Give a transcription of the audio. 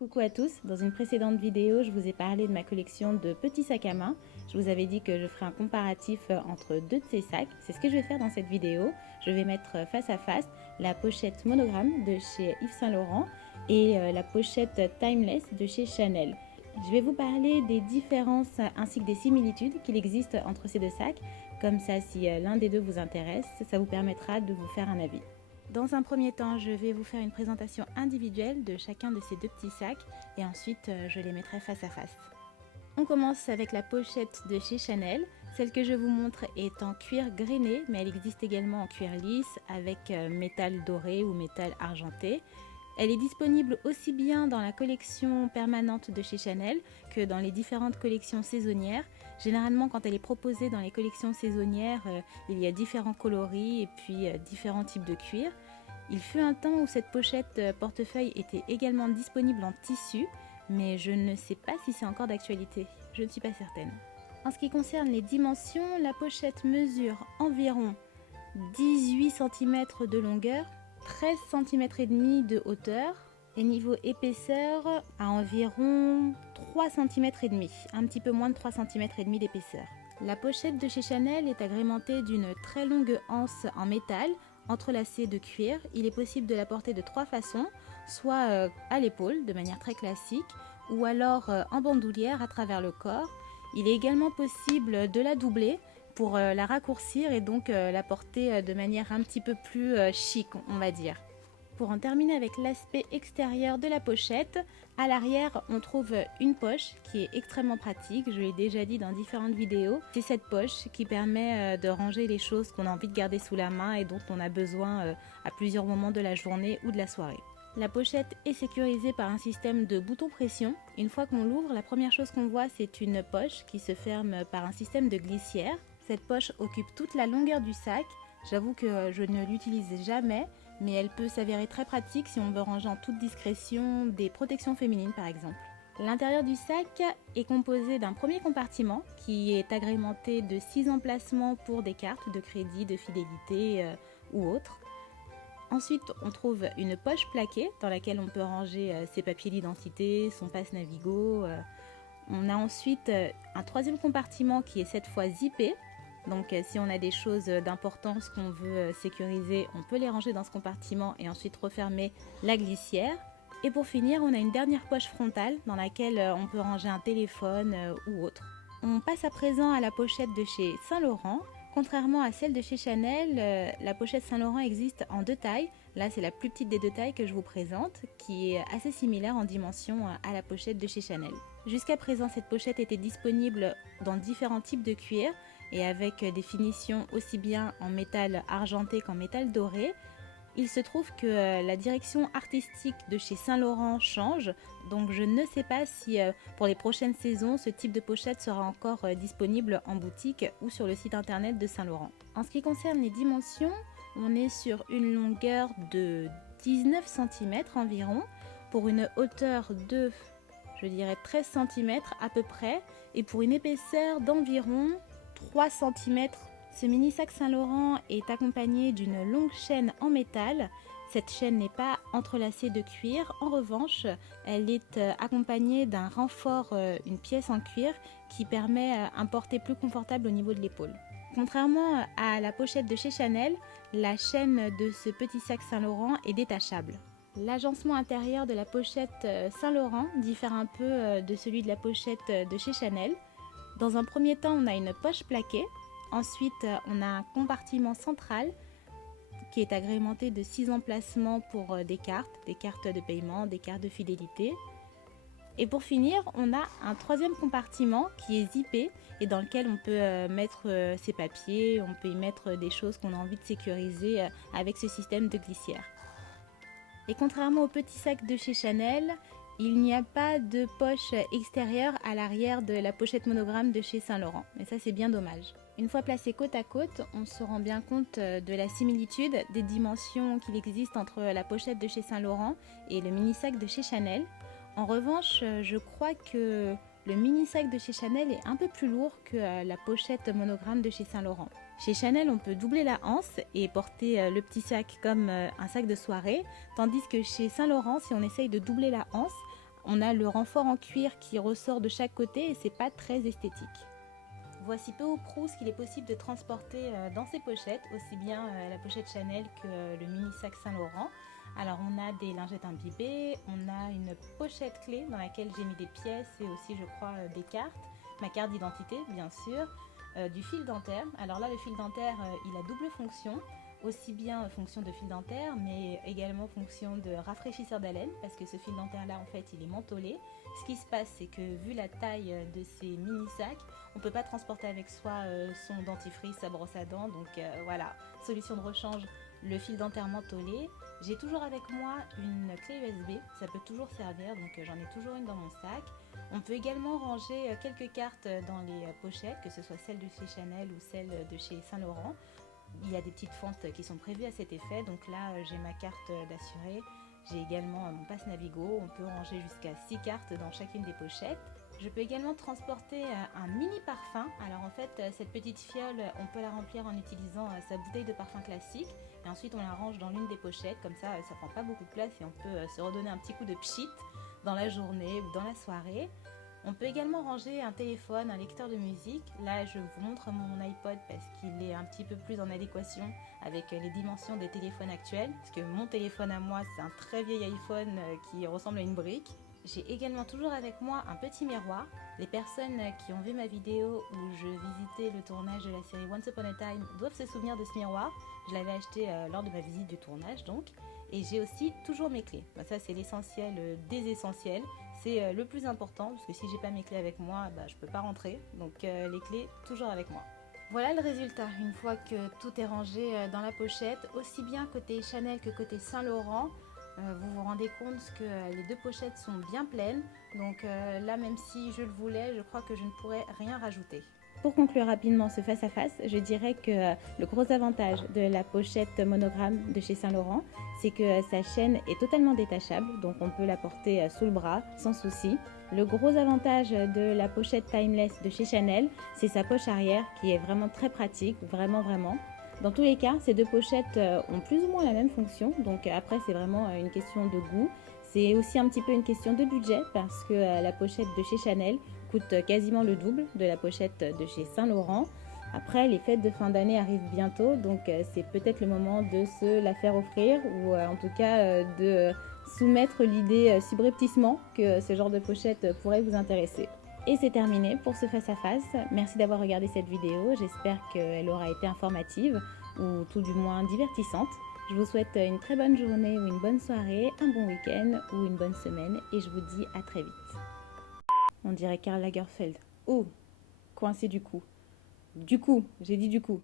Coucou à tous, dans une précédente vidéo, je vous ai parlé de ma collection de petits sacs à main. Je vous avais dit que je ferai un comparatif entre deux de ces sacs. C'est ce que je vais faire dans cette vidéo. Je vais mettre face à face la pochette monogramme de chez Yves Saint Laurent et la pochette Timeless de chez Chanel. Je vais vous parler des différences ainsi que des similitudes qu'il existe entre ces deux sacs. Comme ça, si l'un des deux vous intéresse, ça vous permettra de vous faire un avis. Dans un premier temps, je vais vous faire une présentation individuelle de chacun de ces deux petits sacs et ensuite je les mettrai face à face. On commence avec la pochette de chez Chanel. Celle que je vous montre est en cuir grainé, mais elle existe également en cuir lisse avec métal doré ou métal argenté. Elle est disponible aussi bien dans la collection permanente de chez Chanel que dans les différentes collections saisonnières. Généralement, quand elle est proposée dans les collections saisonnières, il y a différents coloris et puis différents types de cuir. Il fut un temps où cette pochette portefeuille était également disponible en tissu, mais je ne sais pas si c'est encore d'actualité. Je ne suis pas certaine. En ce qui concerne les dimensions, la pochette mesure environ 18 cm de longueur, 13 cm et demi de hauteur et niveau épaisseur à environ 3 cm et demi, un petit peu moins de 3 cm et demi d'épaisseur. La pochette de chez Chanel est agrémentée d'une très longue anse en métal entrelacée de cuir. Il est possible de la porter de trois façons, soit à l'épaule de manière très classique ou alors en bandoulière à travers le corps. Il est également possible de la doubler pour la raccourcir et donc la porter de manière un petit peu plus chic, on va dire. Pour en terminer avec l'aspect extérieur de la pochette, à l'arrière on trouve une poche qui est extrêmement pratique, je l'ai déjà dit dans différentes vidéos. C'est cette poche qui permet de ranger les choses qu'on a envie de garder sous la main et dont on a besoin à plusieurs moments de la journée ou de la soirée. La pochette est sécurisée par un système de bouton pression. Une fois qu'on l'ouvre, la première chose qu'on voit c'est une poche qui se ferme par un système de glissière. Cette poche occupe toute la longueur du sac. J'avoue que je ne l'utilise jamais, mais elle peut s'avérer très pratique si on veut ranger en toute discrétion des protections féminines par exemple. L'intérieur du sac est composé d'un premier compartiment qui est agrémenté de 6 emplacements pour des cartes de crédit, de fidélité ou autres. Ensuite, on trouve une poche plaquée dans laquelle on peut ranger ses papiers d'identité, son passe Navigo. On a ensuite un troisième compartiment qui est cette fois zippé. Donc si on a des choses d'importance qu'on veut sécuriser, on peut les ranger dans ce compartiment et ensuite refermer la glissière. Et pour finir, on a une dernière poche frontale dans laquelle on peut ranger un téléphone ou autre. On passe à présent à la pochette de chez Saint Laurent. Contrairement à celle de chez Chanel, la pochette Saint Laurent existe en deux tailles. Là, c'est la plus petite des deux tailles que je vous présente, qui est assez similaire en dimension à la pochette de chez Chanel. Jusqu'à présent, cette pochette était disponible dans différents types de cuir et avec des finitions aussi bien en métal argenté qu'en métal doré. Il se trouve que la direction artistique de chez Saint Laurent change, donc je ne sais pas si pour les prochaines saisons, ce type de pochette sera encore disponible en boutique ou sur le site internet de Saint Laurent. En ce qui concerne les dimensions, on est sur une longueur de 19 cm environ, pour une hauteur de, je dirais, 13 cm à peu près, et pour une épaisseur d'environ 3 cm. Ce mini sac Saint Laurent est accompagné d'une longue chaîne en métal. Cette chaîne n'est pas entrelacée de cuir. En revanche, elle est accompagnée d'un renfort, une pièce en cuir qui permet un porté plus confortable au niveau de l'épaule. Contrairement à la pochette de chez Chanel, la chaîne de ce petit sac Saint Laurent est détachable. L'agencement intérieur de la pochette Saint Laurent diffère un peu de celui de la pochette de chez Chanel. Dans un premier temps, on a une poche plaquée. Ensuite, on a un compartiment central qui est agrémenté de 6 emplacements pour des cartes de paiement, des cartes de fidélité. Et pour finir, on a un troisième compartiment qui est zippé et dans lequel on peut mettre ses papiers, on peut y mettre des choses qu'on a envie de sécuriser avec ce système de glissière. Et contrairement au petit sac de chez Chanel, il n'y a pas de poche extérieure à l'arrière de la pochette monogramme de chez Saint Laurent. Et ça, c'est bien dommage. Une fois placés côte à côte, on se rend bien compte de la similitude des dimensions qu'il existe entre la pochette de chez Saint Laurent et le mini sac de chez Chanel. En revanche, je crois que le mini sac de chez Chanel est un peu plus lourd que la pochette monogramme de chez Saint Laurent. Chez Chanel, on peut doubler la anse et porter le petit sac comme un sac de soirée, tandis que chez Saint Laurent, si on essaye de doubler la anse, On a le renfort en cuir qui ressort de chaque côté et c'est pas très esthétique. Voici peu ou prou ce qu'il est possible de transporter dans ces pochettes, aussi bien la pochette Chanel que le mini sac Saint-Laurent. Alors on a des lingettes imbibées, on a une pochette clé dans laquelle j'ai mis des pièces et aussi je crois des cartes, ma carte d'identité bien sûr, du fil dentaire. Alors là le fil dentaire il a double fonction, aussi bien fonction de fil dentaire mais également fonction de rafraîchisseur d'haleine parce que ce fil dentaire là en fait il est mentholé. Ce qui se passe c'est que vu la taille de ces mini sacs, on ne peut pas transporter avec soi son dentifrice, sa brosse à dents, donc voilà, solution de rechange, le fil dentaire mentholé. J'ai toujours avec moi une clé USB, ça peut toujours servir, donc j'en ai toujours une dans mon sac. On peut également ranger quelques cartes dans les pochettes, que ce soit celle de chez Chanel ou celle de chez Saint-Laurent. Il y a des petites fentes qui sont prévues à cet effet, donc là j'ai ma carte d'assuré. J'ai également mon passe Navigo, on peut ranger jusqu'à 6 cartes dans chacune des pochettes. Je peux également transporter un mini parfum. Alors en fait, cette petite fiole, on peut la remplir en utilisant sa bouteille de parfum classique. Et ensuite, on la range dans l'une des pochettes. Comme ça prend pas beaucoup de place et on peut se redonner un petit coup de pchit dans la journée ou dans la soirée. On peut également ranger un téléphone, un lecteur de musique. Là, je vous montre mon iPod parce qu'il est un petit peu plus en adéquation avec les dimensions des téléphones actuels. Parce que mon téléphone à moi, c'est un très vieil iPhone qui ressemble à une brique. J'ai également toujours avec moi un petit miroir. Les personnes qui ont vu ma vidéo où je visitais le tournage de la série Once Upon a Time doivent se souvenir de ce miroir. Je l'avais acheté lors de ma visite du tournage donc. Et j'ai aussi toujours mes clés. Ça c'est l'essentiel des essentiels. C'est le plus important parce que si j'ai pas mes clés avec moi, je peux pas rentrer. Donc les clés toujours avec moi. Voilà le résultat, une fois que tout est rangé dans la pochette, aussi bien côté Chanel que côté Saint-Laurent. Vous vous rendez compte que les deux pochettes sont bien pleines. Donc là, même si je le voulais, je crois que je ne pourrais rien rajouter. Pour conclure rapidement ce face-à-face, je dirais que le gros avantage de la pochette monogramme de chez Saint-Laurent, c'est que sa chaîne est totalement détachable, donc on peut la porter sous le bras sans souci. Le gros avantage de la pochette Timeless de chez Chanel, c'est sa poche arrière qui est vraiment très pratique, vraiment. Dans tous les cas, ces deux pochettes ont plus ou moins la même fonction, donc après c'est vraiment une question de goût. C'est aussi un petit peu une question de budget parce que la pochette de chez Chanel coûte quasiment le double de la pochette de chez Saint-Laurent. Après, les fêtes de fin d'année arrivent bientôt, donc c'est peut-être le moment de se la faire offrir ou en tout cas de soumettre l'idée subrepticement que ce genre de pochette pourrait vous intéresser. Et c'est terminé pour ce face-à-face. Merci d'avoir regardé cette vidéo. J'espère qu'elle aura été informative ou tout du moins divertissante. Je vous souhaite une très bonne journée ou une bonne soirée, un bon week-end ou une bonne semaine et je vous dis à très vite. On dirait Karl Lagerfeld. Oh, coincé du coup. Du coup, j'ai dit du coup.